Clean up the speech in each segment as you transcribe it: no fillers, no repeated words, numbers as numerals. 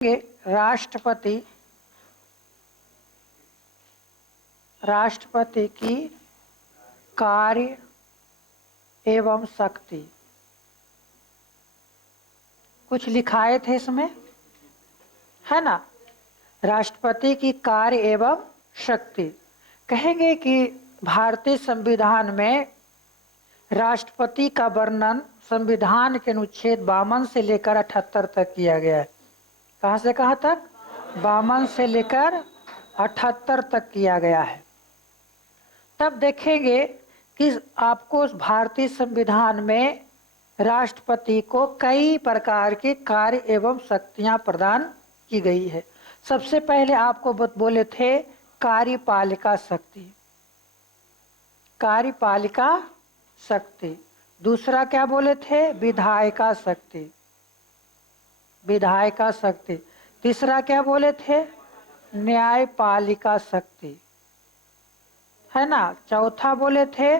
के राष्ट्रपति राष्ट्रपति की कार्य एवं शक्ति। कुछ लिखाए थे इसमें, है ना। राष्ट्रपति की कार्य एवं शक्ति। कहेंगे कि भारतीय संविधान में राष्ट्रपति का वर्णन संविधान के अनुच्छेद 52 से लेकर 78 तक किया गया है। कहाँ से कहाँ तक? 52 से लेकर 78 तक किया गया है। तब देखेंगे कि आपको भारतीय संविधान में राष्ट्रपति को कई प्रकार के कार्य एवं शक्तियां प्रदान की गई है। सबसे पहले आपको बोले थे कार्यपालिका शक्ति, कार्यपालिका शक्ति। दूसरा क्या बोले थे? विधायिका शक्ति, विधायिका शक्ति। तीसरा क्या बोले थे? न्यायपालिका शक्ति, है ना। चौथा बोले थे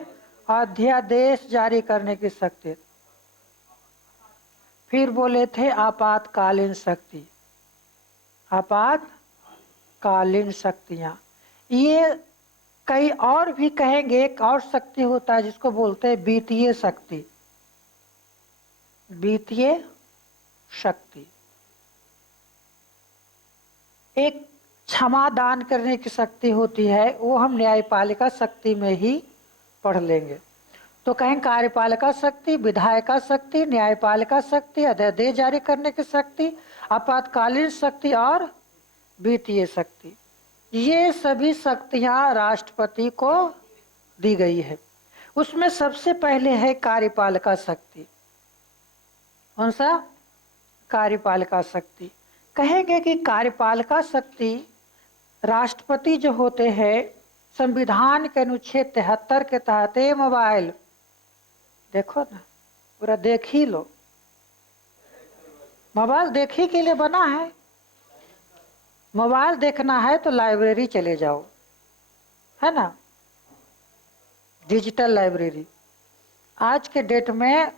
अध्यादेश जारी करने की शक्ति। फिर बोले थे आपातकालीन शक्ति, आपातकालीन शक्तियां। ये कई और भी कहेंगे। एक और शक्ति होता है जिसको बोलते हैं वित्तीय शक्ति, वित्तीय शक्ति। एक क्षमा दान करने की शक्ति होती है, वो हम न्यायपालिका शक्ति में ही पढ़ लेंगे। तो कहें कार्यपालिका शक्ति, विधायिका शक्ति, न्यायपालिका शक्ति, अध्यादेश जारी करने की शक्ति, आपातकालीन शक्ति और वित्तीय शक्ति। ये सभी शक्तियां राष्ट्रपति को दी गई है। उसमें सबसे पहले है कार्यपालिका शक्ति। कौन सा? कार्यपालिका शक्ति। कहेंगे कि कार्यपालिका शक्ति राष्ट्रपति जो होते हैं संविधान के अनुच्छेद 73 के तहत। मोबाइल देखो ना, पूरा देख ही लो। मोबाइल देखने के लिए बना है। मोबाइल देखना है तो लाइब्रेरी चले जाओ, है ना, डिजिटल लाइब्रेरी। आज के डेट में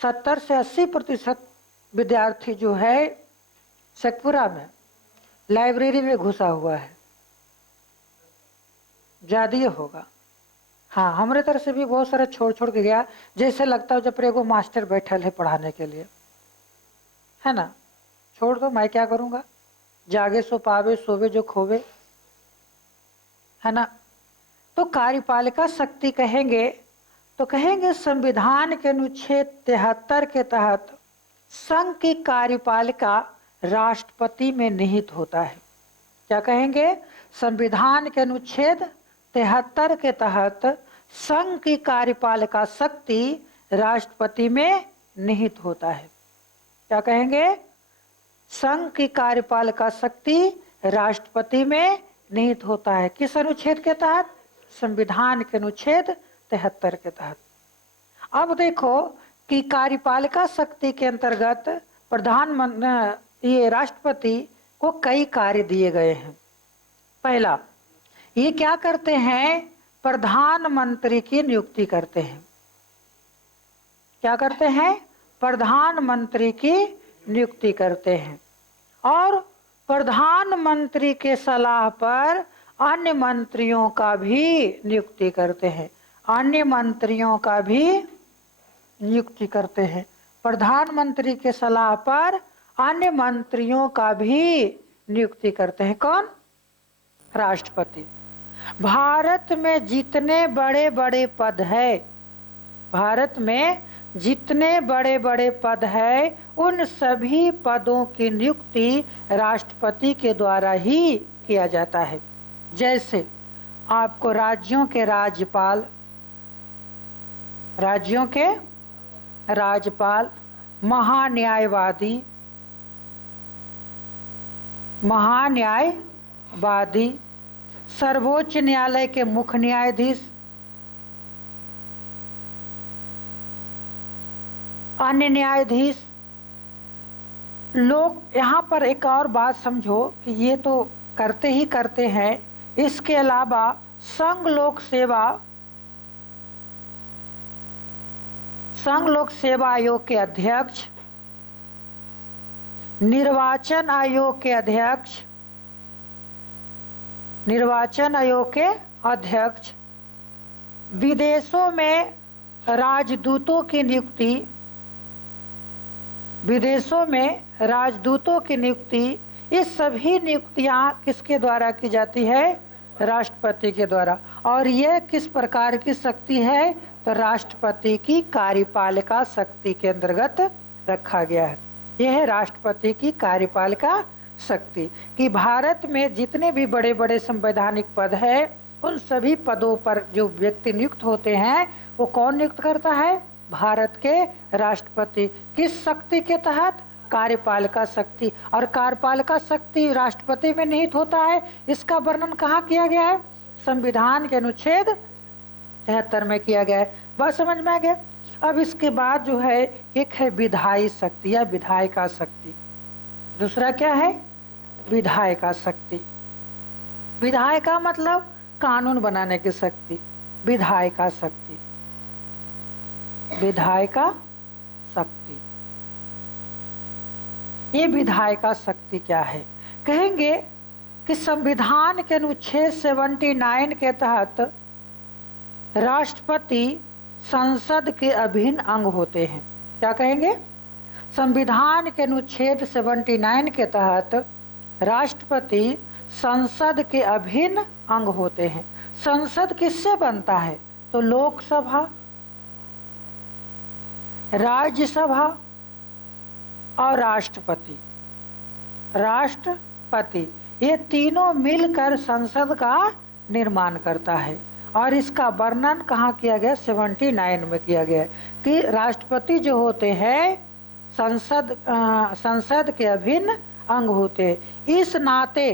70 से 80% विद्यार्थी जो है शेखपुरा में लाइब्रेरी में घुसा हुआ है। ज्यादा होगा। हाँ, हमारे तरफ से भी बहुत सारा छोड़ छोड़ के गया। जैसे लगता है जब एगो मास्टर बैठल है पढ़ाने के लिए, है ना। छोड़ दो, मैं क्या करूँगा। जागे सो पावे, सोवे जो खोवे, है ना। तो कार्यपालिका शक्ति कहेंगे तो कहेंगे संविधान के अनुच्छेद 73 के तहत संघ की कार्यपालिका राष्ट्रपति में निहित होता है। क्या कहेंगे? संविधान के अनुच्छेद 73 के तहत संघ की कार्यपालिका शक्ति राष्ट्रपति में निहित होता है। क्या कहेंगे? संघ की कार्यपालिका शक्ति राष्ट्रपति में निहित होता है। किस अनुच्छेद के तहत? संविधान के अनुच्छेद 73 के तहत। अब देखो कि कार्यपालिका शक्ति के अंतर्गत प्रधानमंत्री, ये राष्ट्रपति को कई कार्य दिए गए हैं। पहला, ये क्या करते हैं? प्रधानमंत्री की नियुक्ति करते हैं। क्या करते हैं? प्रधानमंत्री की नियुक्ति करते हैं। और प्रधानमंत्री के सलाह पर अन्य मंत्रियों का भी नियुक्ति करते हैं। अन्य मंत्रियों का भी नियुक्ति करते हैं। प्रधानमंत्री के सलाह पर अन्य मंत्रियों का भी नियुक्ति करते हैं। कौन? राष्ट्रपति। भारत में जितने बड़े बड़े पद है, भारत में जितने बड़े बड़े पद है, उन सभी पदों की नियुक्ति राष्ट्रपति के द्वारा ही किया जाता है। जैसे आपको राज्यों के राज्यपाल, राज्यों के राज्यपाल, महान्यायवादी, महान्यायवादी, सर्वोच्च न्यायालय के मुख्य न्यायाधीश, अन्य न्यायाधीश लोग। यहाँ पर एक और बात समझो कि ये तो करते ही करते हैं। इसके अलावा संघ लोक सेवा आयोग के अध्यक्ष, निर्वाचन आयोग के अध्यक्ष, निर्वाचन आयोग के अध्यक्ष, विदेशों में राजदूतों की नियुक्ति, विदेशों में राजदूतों की नियुक्ति, ये सभी नियुक्तियां किसके द्वारा की जाती है? राष्ट्रपति के द्वारा। और यह किस प्रकार की शक्ति है? तो राष्ट्रपति की कार्यपालिका शक्ति के अंतर्गत रखा गया है। यह है राष्ट्रपति की कार्यपालिका शक्ति कि भारत में जितने भी बड़े बड़े संवैधानिक पद है उन सभी पदों पर जो व्यक्ति नियुक्त होते हैं वो कौन नियुक्त करता है? भारत के राष्ट्रपति। किस शक्ति के तहत? कार्यपालिका शक्ति। और कार्यपालिका शक्ति राष्ट्रपति में निहित होता है। इसका वर्णन कहाँ किया गया है? संविधान के अनुच्छेद 73 में किया गया है। बात समझ में आ गया? अब इसके बाद जो है एक है विधायी शक्ति या विधायिका शक्ति, दूसरा क्या है? विधायिका शक्ति। विधायिका मतलब कानून बनाने की शक्ति, विधायिका शक्ति, विधायिका शक्ति। ये विधायिका शक्ति क्या है? कहेंगे कि संविधान के अनुच्छेद 79 के तहत राष्ट्रपति संसद के अभिन्न अंग होते हैं। क्या कहेंगे? संविधान के अनुच्छेद 79 के तहत राष्ट्रपति संसद के अभिन्न अंग होते हैं। संसद किससे बनता है? तो लोकसभा, राज्यसभा और राष्ट्रपति। राष्ट्रपति ये तीनों मिलकर संसद का निर्माण करता है। और इसका वर्णन कहाँ किया गया? 79 में किया गया है कि राष्ट्रपति जो होते हैं संसद के अभिन्न अंग होते हैं। इस नाते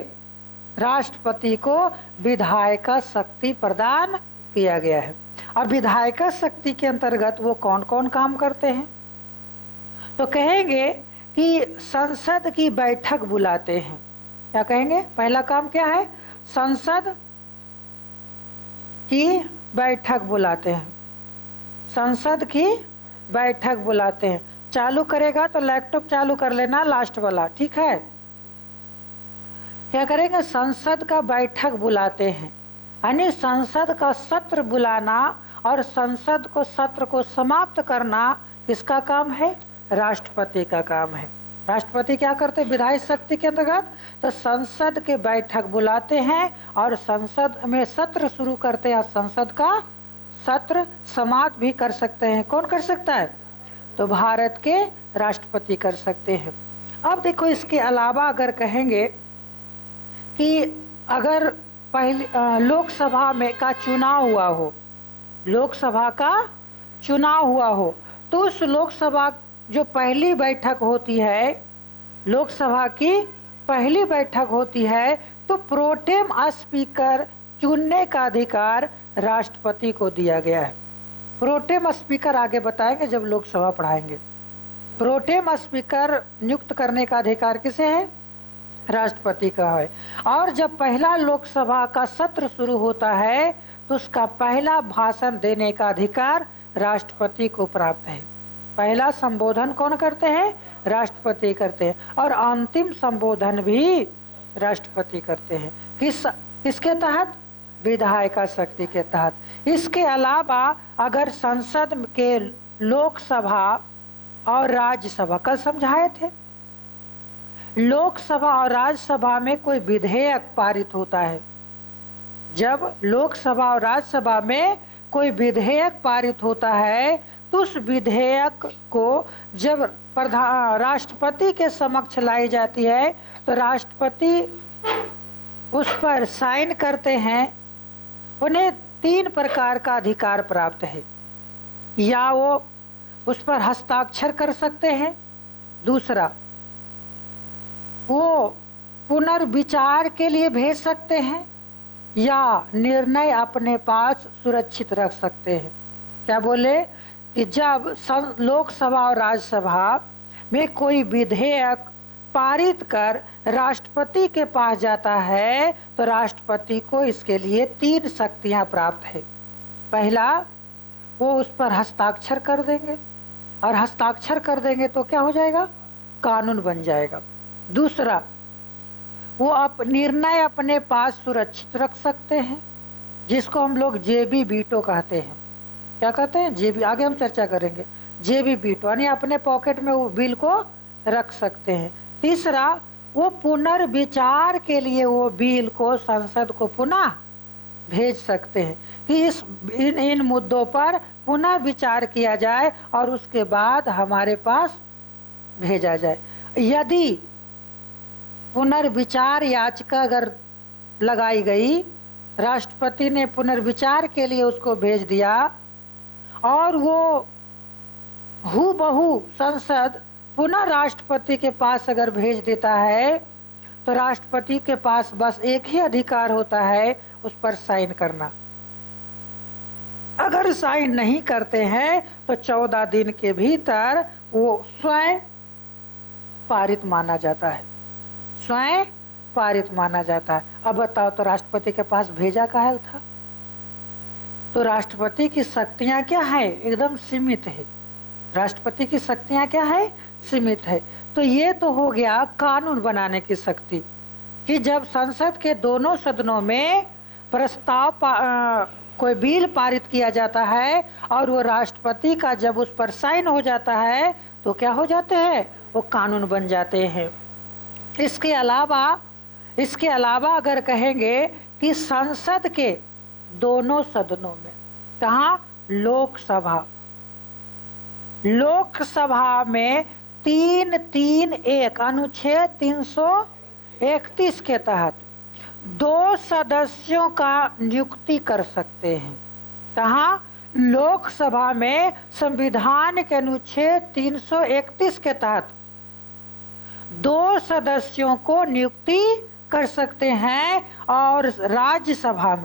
राष्ट्रपति को विधायिका शक्ति प्रदान किया गया है। और विधायिका शक्ति के अंतर्गत वो कौन कौन काम करते हैं? तो कहेंगे कि संसद की बैठक बुलाते हैं। क्या कहेंगे? पहला काम क्या है? संसद की बैठक बुलाते हैं। संसद की बैठक बुलाते हैं। चालू करेगा तो लैपटॉप चालू कर लेना लास्ट वाला, ठीक है? क्या करेंगे? संसद का बैठक बुलाते हैं, यानी संसद का सत्र बुलाना और संसद को सत्र को समाप्त करना किसका काम है? राष्ट्रपति का काम है। राष्ट्रपति क्या करते हैं विधायी शक्ति के अंतर्गत? तो संसद के बैठक बुलाते हैं और संसद में सत्र शुरू करते हैं। संसद का सत्र समाप्त भी कर सकते हैं। कौन कर सकता है? तो भारत के राष्ट्रपति कर सकते हैं। अब देखो, इसके अलावा अगर कहेंगे कि अगर पहले लोकसभा में का चुनाव हुआ हो, लोकसभा का चुनाव हुआ हो, तो उस लोकसभा जो पहली बैठक होती है, लोकसभा की पहली बैठक होती है, तो प्रोटेम स्पीकर चुनने का अधिकार राष्ट्रपति को दिया गया है। प्रोटेम स्पीकर आगे बताएंगे जब लोकसभा पढ़ाएंगे। प्रोटेम स्पीकर नियुक्त करने का अधिकार किसे है? राष्ट्रपति का है। और जब पहला लोकसभा का सत्र शुरू होता है तो उसका पहला भाषण देने का अधिकार राष्ट्रपति को प्राप्त है। पहला संबोधन कौन करते हैं? राष्ट्रपति करते हैं। और अंतिम संबोधन भी राष्ट्रपति करते हैं। किसके तहत? विधायिका शक्ति के तहत। इसके अलावा अगर संसद के लोकसभा और राज्यसभा, कल समझाए थे, लोकसभा और राज्यसभा में कोई विधेयक पारित होता है, जब लोकसभा और राज्यसभा में कोई विधेयक पारित होता है तो उस विधेयक को जब राष्ट्रपति के समक्ष लाई जाती है तो राष्ट्रपति उस पर साइन करते हैं। उन्हें 3 प्रकार का अधिकार प्राप्त है। या वो उस पर हस्ताक्षर कर सकते हैं, दूसरा वो पुनर्विचार के लिए भेज सकते हैं, या निर्णय अपने पास सुरक्षित रख सकते हैं। क्या बोले कि जब लोकसभा और राज्यसभा में कोई विधेयक पारित कर राष्ट्रपति के पास जाता है तो राष्ट्रपति को इसके लिए 3 शक्तियां प्राप्त है। पहला, वो उस पर हस्ताक्षर कर देंगे, और हस्ताक्षर कर देंगे तो क्या हो जाएगा? कानून बन जाएगा। दूसरा, वो निर्णय अपने पास सुरक्षित रख सकते हैं, जिसको हम लोग जेबी वीटो कहते हैं। क्या कहते हैं? जेबी। आगे हम चर्चा करेंगे। जेबी वीटो यानी अपने पॉकेट में वो बिल को रख सकते हैं। तीसरा, वो पुनर्विचार के लिए वो बिल को संसद को पुनः भेज सकते हैं कि इन मुद्दों पर पुनः विचार किया जाए और उसके बाद हमारे पास भेजा जाए। यदि पुनर्विचार याचिका अगर लगाई गई, राष्ट्रपति ने पुनर्विचार के लिए उसको भेज दिया और वो हूबहू संसद पुनः राष्ट्रपति के पास अगर भेज देता है, तो राष्ट्रपति के पास बस एक ही अधिकार होता है, उस पर साइन करना। अगर साइन नहीं करते हैं तो 14 दिन के भीतर वो स्वयं पारित माना जाता है, स्वयं पारित माना जाता है। अब बताओ, तो राष्ट्रपति के पास भेजा काहे था? तो राष्ट्रपति की शक्तियां क्या है? एकदम सीमित है। राष्ट्रपति की शक्तियां क्या है? सीमित है। तो ये तो हो गया कानून बनाने की शक्ति, कि जब संसद के दोनों सदनों में प्रस्ताव कोई बिल पारित किया जाता है और वो राष्ट्रपति का जब उस पर साइन हो जाता है तो क्या हो जाते हैं? वो कानून बन जाते हैं। इसके अलावा अगर कहेंगे कि संसद के दोनों सदनों में, कहाँ? लोकसभा में 331 अनुच्छेद 331 के तहत 2 सदस्यों का नियुक्ति कर सकते हैं। कहाँ? लोकसभा में संविधान के अनुच्छेद 331 के तहत 2 सदस्यों को नियुक्ति कर सकते हैं। और राज्यसभा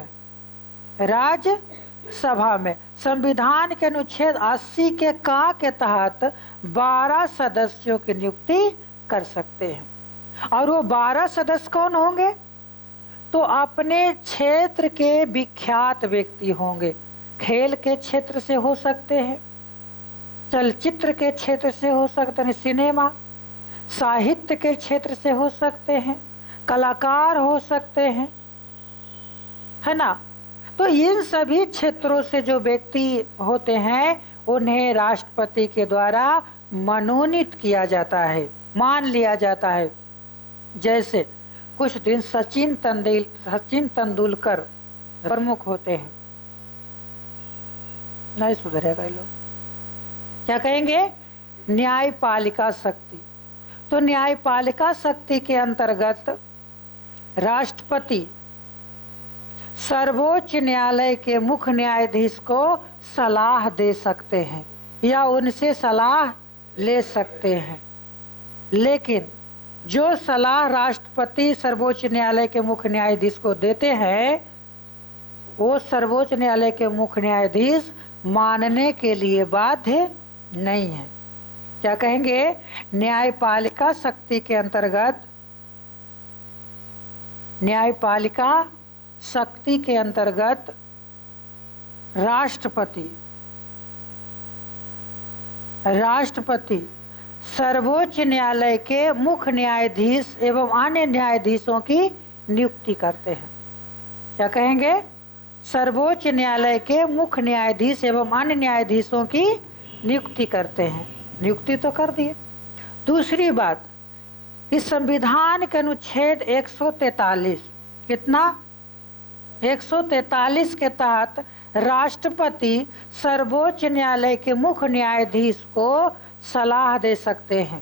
में संविधान के अनुच्छेद 80 के के तहत 12 सदस्यों की नियुक्ति कर सकते हैं। और वो 12 सदस्य कौन होंगे? तो अपने क्षेत्र के विख्यात व्यक्ति होंगे। खेल के क्षेत्र से हो सकते हैं, चलचित्र के क्षेत्र से हो सकते हैं, सिनेमा, साहित्य के क्षेत्र से हो सकते हैं, कलाकार हो सकते हैं, है ना। तो इन सभी क्षेत्रों से जो व्यक्ति होते हैं उन्हें राष्ट्रपति के द्वारा मनोनीत किया जाता है, मान लिया जाता है। जैसे कुछ दिन सचिन तेंदुलकर प्रमुख होते हैं। नहीं सुधरेगा ये लोग। क्या कहेंगे? न्यायपालिका शक्ति। तो न्यायपालिका शक्ति के अंतर्गत राष्ट्रपति सर्वोच्च न्यायालय के मुख्य न्यायाधीश को सलाह दे सकते हैं या उनसे सलाह ले सकते हैं। लेकिन जो सलाह राष्ट्रपति सर्वोच्च न्यायालय के मुख्य न्यायाधीश को देते हैं, वो सर्वोच्च न्यायालय के मुख्य न्यायाधीश मानने के लिए बाध्य नहीं है। क्या कहेंगे? न्यायपालिका शक्ति के अंतर्गत, न्यायपालिका शक्ति के अंतर्गत राष्ट्रपति सर्वोच्च न्यायालय के मुख्य न्यायाधीश एवं अन्य न्यायाधीशों की नियुक्ति करते हैं। क्या कहेंगे? सर्वोच्च न्यायालय के मुख्य न्यायाधीश एवं अन्य न्यायाधीशों की नियुक्ति करते हैं। नियुक्ति तो कर दिए। दूसरी बात, इस संविधान के अनुच्छेद 143, कितना? 143 के तहत राष्ट्रपति सर्वोच्च न्यायालय के मुख्य न्यायाधीश को सलाह दे सकते हैं।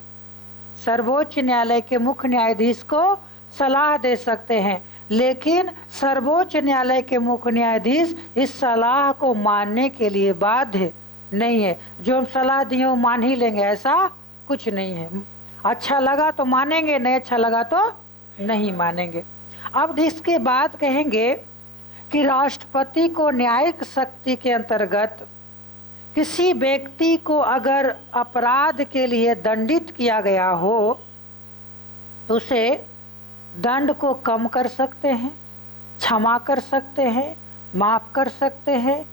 सर्वोच्च न्यायालय के मुख्य न्यायाधीश को सलाह दे सकते हैं, लेकिन सर्वोच्च न्यायालय के मुख्य न्यायाधीश इस सलाह को मानने के लिए बाध्य नहीं है। जो हम सलाह दिए वो मान ही लेंगे, ऐसा कुछ नहीं है। अच्छा लगा तो मानेंगे, नहीं अच्छा लगा तो नहीं मानेंगे। अब इसके बाद कहेंगे कि राष्ट्रपति को न्यायिक शक्ति के अंतर्गत किसी व्यक्ति को अगर अपराध के लिए दंडित किया गया हो तो उसे दंड को कम कर सकते हैं, क्षमा कर सकते हैं, माफ कर सकते हैं,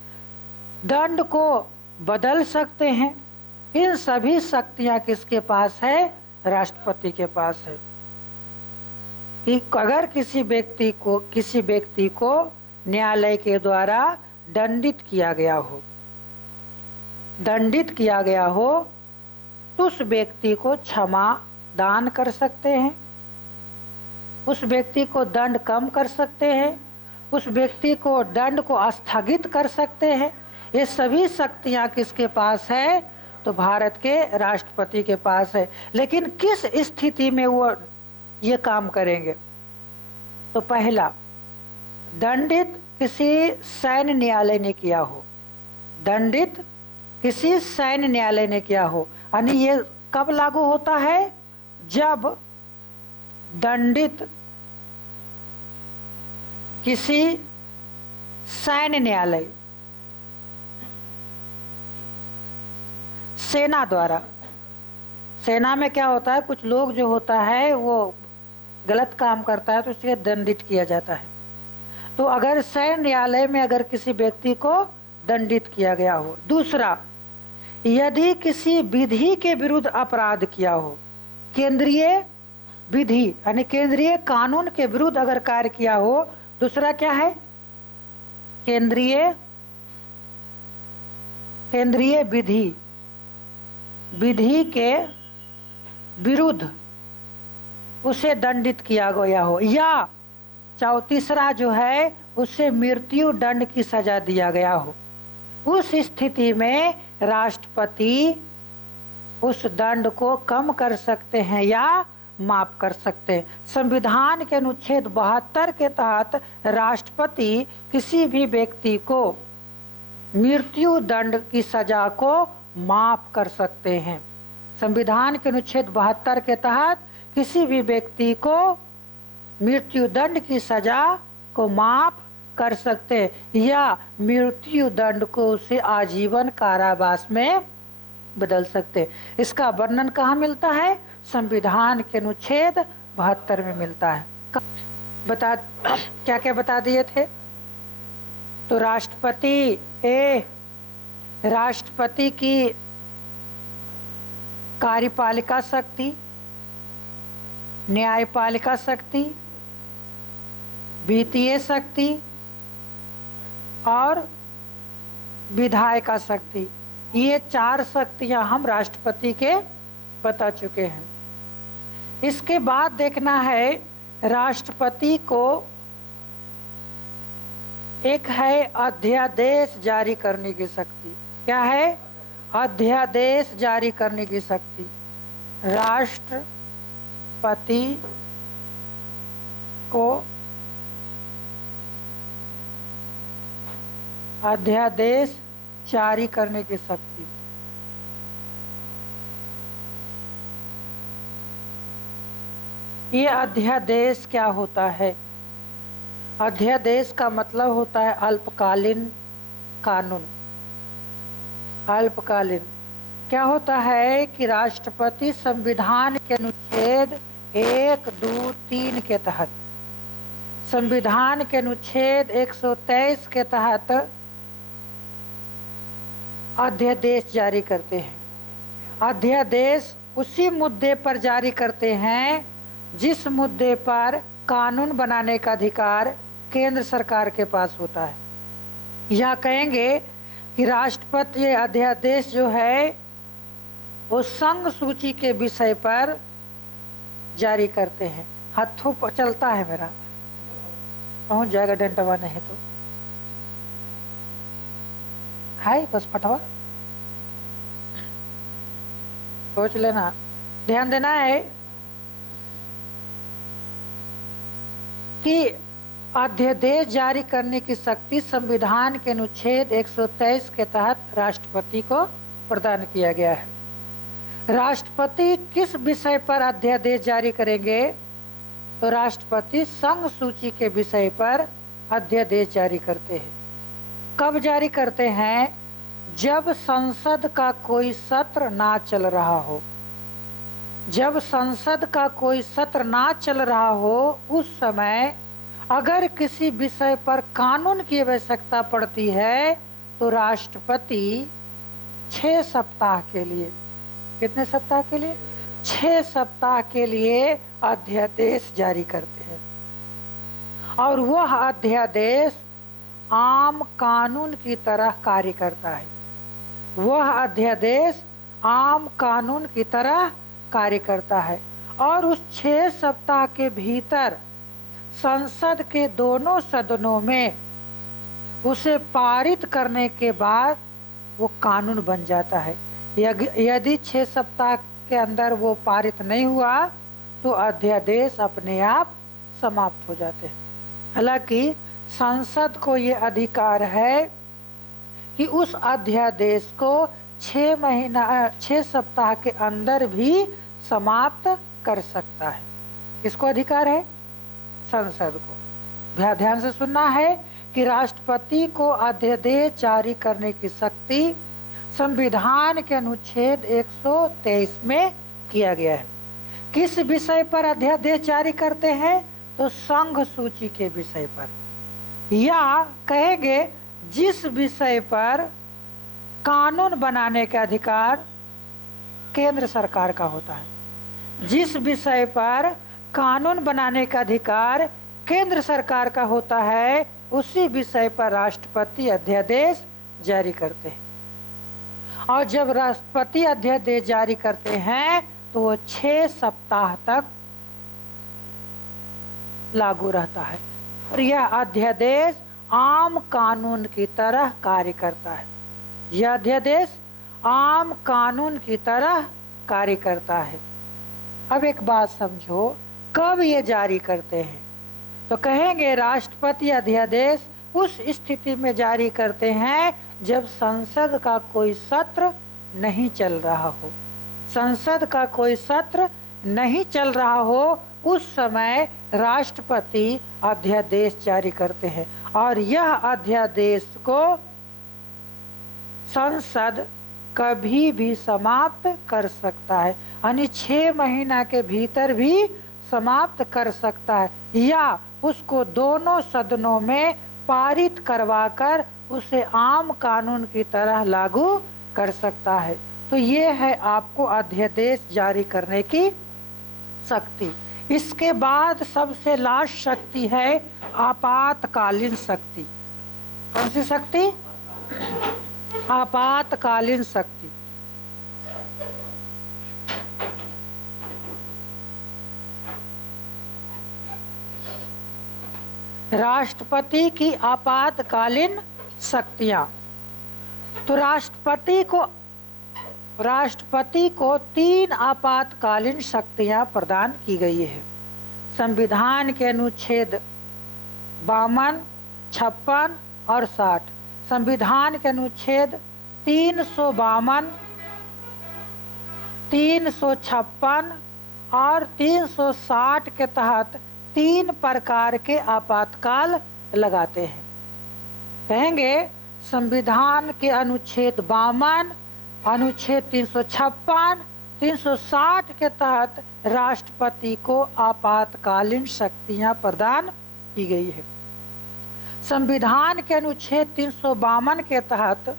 दंड को बदल सकते हैं। इन सभी शक्तियां किसके पास है? राष्ट्रपति के पास है। कि अगर किसी व्यक्ति को न्यायालय के द्वारा दंडित किया गया हो तो उस व्यक्ति को क्षमा दान कर सकते हैं, उस व्यक्ति को दंड कम कर सकते हैं, उस व्यक्ति को दंड को स्थगित कर सकते हैं। ये सभी शक्तियां किसके पास है? तो भारत के राष्ट्रपति के पास है। लेकिन किस स्थिति में वो ये काम करेंगे? तो पहला, दंडित किसी सैन्य न्यायालय ने किया हो, दंडित किसी सैन्य न्यायालय ने किया हो। यानी ये कब लागू होता है? जब दंडित किसी सैन्य न्यायालय, सेना द्वारा, सेना में क्या होता है, कुछ लोग जो होता है वो गलत काम करता है तो उसे दंडित किया जाता है। तो अगर सैन्य न्यायालय में अगर किसी व्यक्ति को दंडित किया गया हो। दूसरा, यदि किसी विधि के विरुद्ध अपराध किया हो, केंद्रीय विधि यानी केंद्रीय कानून के विरुद्ध अगर कार्य किया हो। दूसरा क्या है? केंद्रीय विधि के विरुद्ध उसे दंडित किया गया हो, या तीसरा जो है उसे मृत्यु दंड की सजा दिया गया हो। उस स्थिति में राष्ट्रपति उस दंड को कम कर सकते हैं या माफ कर सकते हैं। संविधान के अनुच्छेद 72 के तहत राष्ट्रपति किसी भी व्यक्ति को मृत्यु दंड की सजा को माफ कर सकते हैं। संविधान के अनुच्छेद 72 के तहत किसी भी व्यक्ति को मृत्यु दंड की सजा को माफ कर सकते हैं या मृत्यु दंड को उसे आजीवन कारावास में बदल सकते। इसका वर्णन कहाँ मिलता है? संविधान के अनुच्छेद 72 में मिलता है। क्या क्या बता दिए थे? तो राष्ट्रपति की कार्यपालिका शक्ति, न्यायपालिका शक्ति, वित्तीय शक्ति और विधायिका शक्ति, ये 4 शक्तियां हम राष्ट्रपति के बता चुके हैं। इसके बाद देखना है राष्ट्रपति को एक है अध्यादेश जारी करने की शक्ति। क्या है? अध्यादेश जारी करने की शक्ति। राष्ट्रपति को अध्यादेश जारी करने की शक्ति। ये अध्यादेश क्या होता है? अध्यादेश का मतलब होता है अल्पकालीन कानून। अल्पकालीन क्या होता है कि राष्ट्रपति संविधान के अनुच्छेद 1, 2, 3 के तहत, संविधान के अनुच्छेद 123 के तहत अध्यादेश जारी करते हैं। अध्यादेश उसी मुद्दे पर जारी करते हैं जिस मुद्दे पर कानून बनाने का अधिकार केंद्र सरकार के पास होता है। यहाँ कहेंगे कि राष्ट्रपति अध्यादेश जो है वो संघ सूची के विषय पर जारी करते हैं। हाथों पर चलता है मेरा, पहुंच जाएगा डंडवा नहीं तो है बस फटवा सोच लेना। ध्यान देना है कि अध्यादेश जारी करने की शक्ति संविधान के अनुच्छेद 123 के तहत राष्ट्रपति को प्रदान किया गया है। राष्ट्रपति किस विषय पर अध्यादेश जारी करेंगे? तो राष्ट्रपति संघ सूची के विषय पर अध्यादेश जारी करते हैं। कब जारी करते हैं? जब संसद का कोई सत्र ना चल रहा हो। जब संसद का कोई सत्र ना चल रहा हो उस समय अगर किसी विषय पर कानून की आवश्यकता पड़ती है तो राष्ट्रपति 6 सप्ताह के लिए, कितने सप्ताह के लिए? 6 सप्ताह के लिए अध्यादेश जारी करते हैं। और वह अध्यादेश आम कानून की तरह कार्य करता है। वह अध्यादेश आम कानून की तरह कार्य करता है और उस 6 सप्ताह के भीतर संसद के दोनों सदनों में उसे पारित करने के बाद वो कानून बन जाता है। यदि 6 सप्ताह के अंदर वो पारित नहीं हुआ तो अध्यादेश अपने आप समाप्त हो जाते हैं। हालांकि संसद को ये अधिकार है कि उस अध्यादेश को 6 सप्ताह के अंदर भी समाप्त कर सकता है। किसको अधिकार है? संसद को। ध्यान से सुनना है कि राष्ट्रपति को अध्यादेश जारी करने की शक्ति संविधान के अनुच्छेद 123 में किया गया है। किस विषय पर अध्यादेश जारी करते हैं? तो संघ सूची के विषय पर, या कहेंगे जिस विषय पर कानून बनाने का अधिकार केंद्र सरकार का होता है। जिस विषय पर कानून बनाने का अधिकार केंद्र सरकार का होता है उसी विषय पर राष्ट्रपति अध्यादेश जारी करते हैं। और जब राष्ट्रपति अध्यादेश जारी करते हैं तो वो 6 सप्ताह तक लागू रहता है और यह अध्यादेश आम कानून की तरह कार्य करता है। यह अध्यादेश आम कानून की तरह कार्य करता है। अब एक बात समझो, कब ये जारी करते हैं? तो कहेंगे राष्ट्रपति अध्यादेश उस स्थिति में जारी करते हैं जब संसद का कोई सत्र नहीं चल रहा हो। संसद का कोई सत्र नहीं चल रहा हो, उस समय राष्ट्रपति अध्यादेश जारी करते हैं और यह अध्यादेश को संसद कभी भी समाप्त कर सकता है, यानी 6 महीना के भीतर भी समाप्त कर सकता है, या उसको दोनों सदनों में पारित करवाकर उसे आम कानून की तरह लागू कर सकता है। तो ये है आपको अध्यादेश जारी करने की शक्ति। इसके बाद सबसे लास्ट शक्ति है आपातकालीन शक्ति। कौन सी शक्ति? आपातकालीन शक्ति। राष्ट्रपति की आपातकालीन शक्तियां। तो राष्ट्रपति को 3 आपातकालीन शक्तियां प्रदान की गई है। संविधान के अनुच्छेद 52, 56 और 60। संविधान के अनुच्छेद 352, 356 और 360 के तहत 3 प्रकार के आपातकाल लगाते हैं। कहेंगे संविधान के अनुच्छेद 52, अनुच्छेद 356, 360 के तहत राष्ट्रपति को आपातकालीन शक्तियां प्रदान की गई है। संविधान के अनुच्छेद 352 के तहत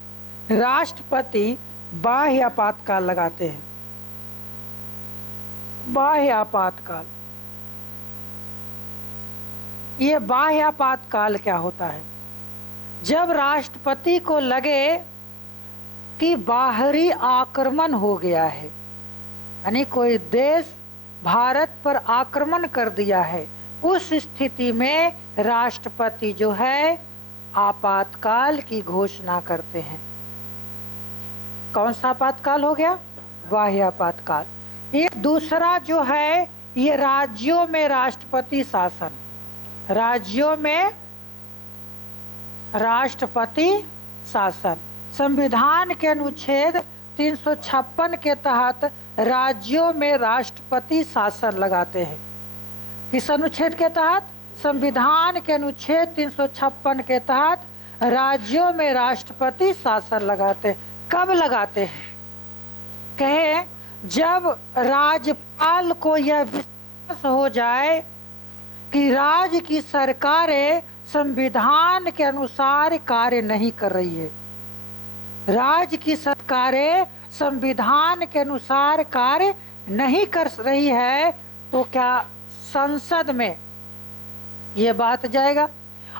राष्ट्रपति बाह्य आपातकाल लगाते हैं। बाह्य आपातकाल, ये बाह्य आपातकाल क्या होता है? जब राष्ट्रपति को लगे कि बाहरी आक्रमण हो गया है, यानी कोई देश भारत पर आक्रमण कर दिया है, उस स्थिति में राष्ट्रपति जो है आपातकाल की घोषणा करते हैं। कौन सा आपातकाल हो गया? बाह्य आपातकाल। ये दूसरा जो है ये राज्यों में राष्ट्रपति शासन। राज्यों में राष्ट्रपति शासन। संविधान के अनुच्छेद 356 के तहत राज्यों में राष्ट्रपति शासन लगाते हैं। किस अनुच्छेद के तहत? संविधान के अनुच्छेद 356 के तहत राज्यों में राष्ट्रपति शासन लगाते हैं। कब लगाते हैं? कहे जब राज्यपाल को यह विश्वास हो जाए कि राज्य की सरकारें संविधान के अनुसार कार्य नहीं कर रही है। राज्य की सरकारें संविधान के अनुसार कार्य नहीं कर रही है तो क्या संसद में ये बात जाएगा।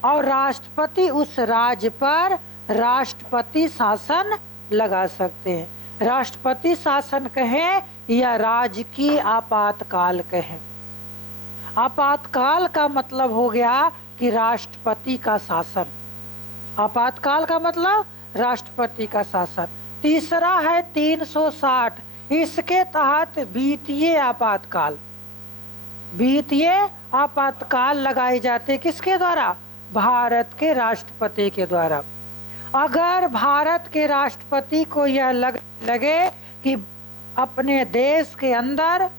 और राष्ट्रपति उस राज्य पर राष्ट्रपति शासन लगा सकते हैं। राष्ट्रपति शासन कहें या राजकीय आपातकाल कहें। आपातकाल का मतलब हो गया कि राष्ट्रपति का शासन। आपातकाल का मतलब राष्ट्रपति का शासन। तीसरा है 360, इसके तहत वित्तीय आपातकाल। वित्तीय आपातकाल लगाए जाते किसके द्वारा? भारत के राष्ट्रपति के द्वारा। अगर भारत के राष्ट्रपति को यह लगे कि अपने देश के अंदर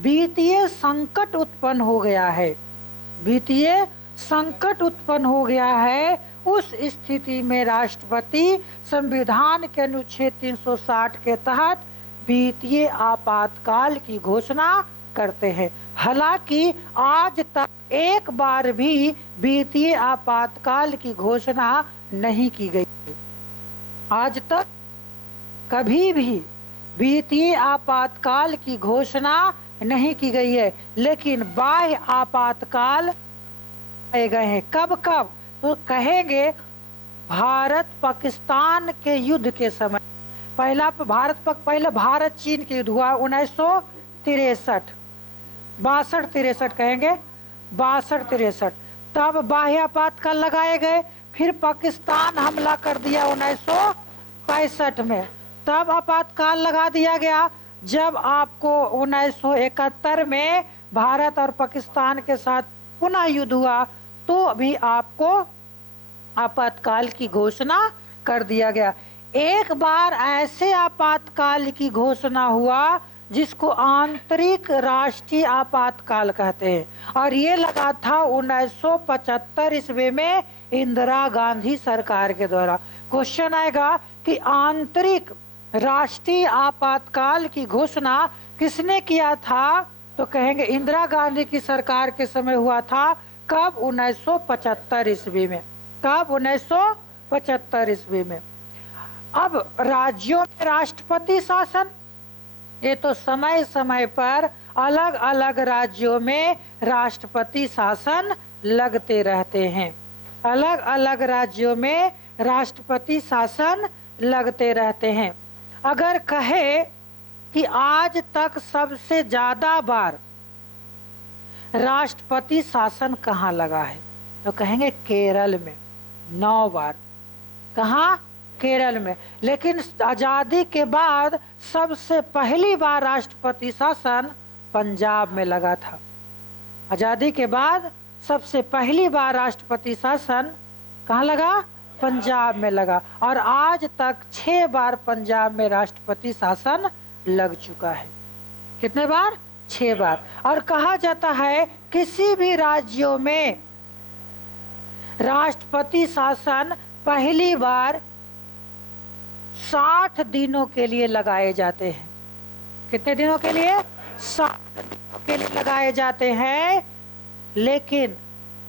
वित्तीय संकट उत्पन्न हो गया है, वित्तीय संकट उत्पन्न हो गया है, उस स्थिति में राष्ट्रपति संविधान के अनुच्छेद 360 के तहत वित्तीय आपातकाल की घोषणा करते हैं। हालांकि आज तक एक बार भी वित्तीय आपातकाल की घोषणा नहीं की गई है। आज तक कभी भी वित्तीय आपातकाल की घोषणा नहीं की गई है, लेकिन बाह्य आपातकाल आए गए हैं। कब कब? तो कहेंगे भारत पाकिस्तान के युद्ध के समय। पहले भारत चीन के युद्ध हुआ 1963, 62-63 कहेंगे, 62-63। तब बाह्य आपातकाल लगाए गए। फिर पाकिस्तान हमला कर दिया 1965 में, तब आपातकाल लगा दिया गया। जब आपको 1971 में भारत और पाकिस्तान के साथ पुनः युद्ध हुआ तो भी आपको आपातकाल की घोषणा कर दिया गया। एक बार ऐसे आपातकाल की घोषणा हुआ जिसको आंतरिक राष्ट्रीय आपातकाल कहते हैं, और ये लगा था 1975 ईस्वी में इंदिरा गांधी सरकार के द्वारा। क्वेश्चन आएगा कि आंतरिक राष्ट्रीय आपातकाल की घोषणा किसने किया था? तो कहेंगे इंदिरा गांधी की सरकार के समय हुआ था। कब? 1975 ईस्वी में। कब? 1975 ईस्वी में। अब राज्यों में राष्ट्रपति शासन, ये तो समय समय पर अलग अलग राज्यों में राष्ट्रपति शासन लगते रहते हैं। अलग अलग राज्यों में राष्ट्रपति शासन लगते रहते हैं। अगर कहे कि आज तक सबसे ज्यादा बार राष्ट्रपति शासन कहाँ लगा है, तो कहेंगे केरल में 9 बार। कहाँ? केरल में। लेकिन आजादी के बाद सबसे पहली बार राष्ट्रपति शासन पंजाब में लगा था। आजादी के बाद सबसे पहली बार राष्ट्रपति शासन कहाँ लगा? पंजाब में लगा। और आज तक 6 बार पंजाब में राष्ट्रपति शासन लग चुका है। कितने बार? 6 बार। और कहा जाता है किसी भी राज्यों में राष्ट्रपति शासन पहली बार 60 दिनों के लिए लगाए जाते हैं। कितने दिनों के लिए? 60 दिनों के लिए लगाए जाते हैं। लेकिन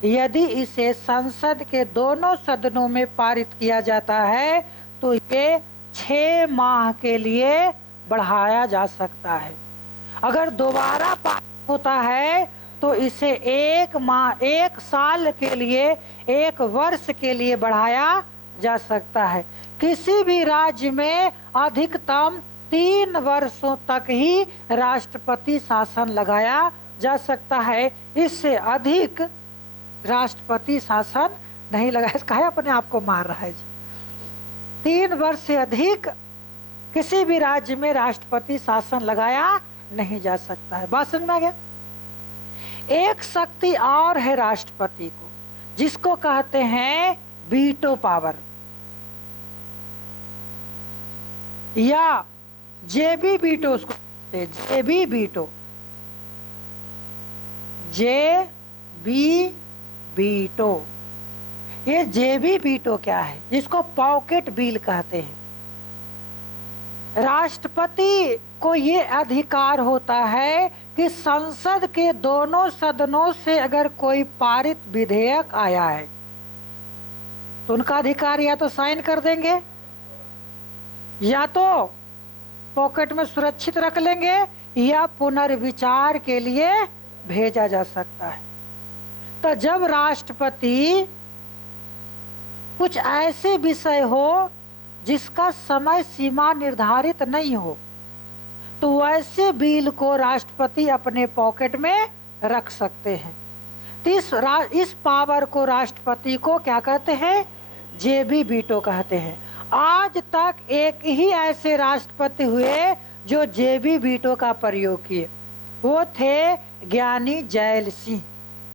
यदि इसे संसद के दोनों सदनों में पारित किया जाता है तो ये 6 माह के लिए बढ़ाया जा सकता है। अगर दोबारा पारित होता है तो इसे 1 माह, 1 साल के लिए, 1 वर्ष के लिए बढ़ाया जा सकता है। किसी भी राज्य में अधिकतम 3 वर्षों तक ही राष्ट्रपति शासन लगाया जा सकता है। इससे अधिक राष्ट्रपति शासन नहीं लगाया। कहा अपने आप को मार रहा है जी। 3 वर्ष से अधिक किसी भी राज्य में राष्ट्रपति शासन लगाया नहीं जा सकता है। बात समझ में आ गया? एक शक्ति और है राष्ट्रपति को, जिसको कहते हैं वीटो पावर या जेबी वीटो। उसको जेबी वीटो, जेबी वीटो। ये जेबी वीटो क्या है? जिसको पॉकेट बिल कहते हैं। राष्ट्रपति को ये अधिकार होता है कि संसद के दोनों सदनों से अगर कोई पारित विधेयक आया है तो उनका अधिकार या तो साइन कर देंगे या तो पॉकेट में सुरक्षित रख लेंगे या पुनर्विचार के लिए भेजा जा सकता है। तो जब राष्ट्रपति कुछ ऐसे विषय हो जिसका समय सीमा निर्धारित नहीं हो, तो वैसे बिल को राष्ट्रपति अपने पॉकेट में रख सकते हैं। तो इस पावर को राष्ट्रपति को क्या कहते हैं? जेबी वीटो कहते हैं। आज तक एक ही ऐसे राष्ट्रपति हुए जो जेबी वीटो का प्रयोग किए, वो थे ज्ञानी जैल सिंह।